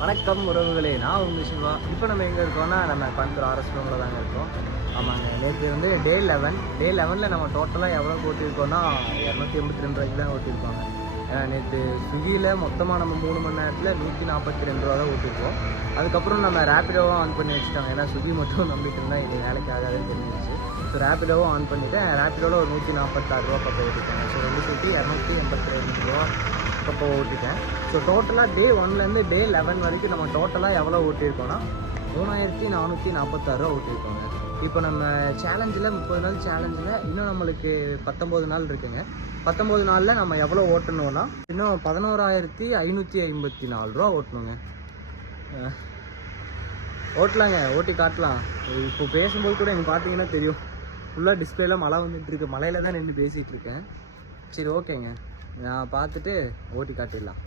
வணக்கம் உறவுகளே, நான் உங்கள் சிவா. இப்போ நம்ம எங்கே இருக்கோம்னா நம்ம கோயம்புத்தூர் ஆர்எஸ் ரூமில் தாங்க இருக்கோம். ஆமாங்க, நேற்று வந்து டே 11 நம்ம டோட்டலாக எவ்வளோ ஓட்டியிருக்கோம்னா 282 ரூபாய்க்கு தான் ஓட்டியிருப்பாங்க. நேற்று ஸ்விக்கியில் மொத்தமாக நம்ம 3 மணி நேரத்தில் 142 ரூபா தான் ஓட்டியிருக்கோம். அதுக்கப்புறம் நம்ம ரேப்பிடோவும் ஆன் பண்ணி வச்சுட்டாங்க. ஏன்னா ஸ்விக்கி மட்டும் நம்பிட்டு இருந்தால் இது வேலைக்கு ஆகாதுன்னு தெரிஞ்சிச்சு. ஸோ ரேப்பிடோவும் ஆன் பண்ணிவிட்டேன். ரேப்பிடோவில் ஒரு 146 ரூபா பக்கம் ஓட்டிட்டாங்க. ஸோ 2 சேர்த்து 282 ரூபா பக்கம் ஓட்டிட்டேன். ஸோ டோட்டலாக டே 1லேருந்து டே 11 வரைக்கும் நம்ம டோட்டலாக எவ்வளோ ஓட்டியிருக்கோம்னா 3446 ரூபா ஓட்டியிருக்கோங்க. இப்போ நம்ம சேலஞ்சில் 30 நாள் சேலஞ்சில் இன்னும் நம்மளுக்கு 19 நாள் இருக்குங்க. 19 நாளில் நம்ம எவ்வளோ ஓட்டணும்னா இன்னும் 11,554 ரூபா ஓட்டணுங்க. ஓட்டலாங்க, ஓட்டி காட்டலாம். இப்போ பேசும்போது கூட எனக்கு பார்த்தீங்கன்னா தெரியும், ஃபுல்லாக டிஸ்பிளேல மழை வந்துட்டுருக்கு. மழையில் தான் நின்று பேசிகிட்டு இருக்கேன். சரி, ஓகேங்க, நான் பார்த்துட்டு ஓட்டி காட்டிடலாம்.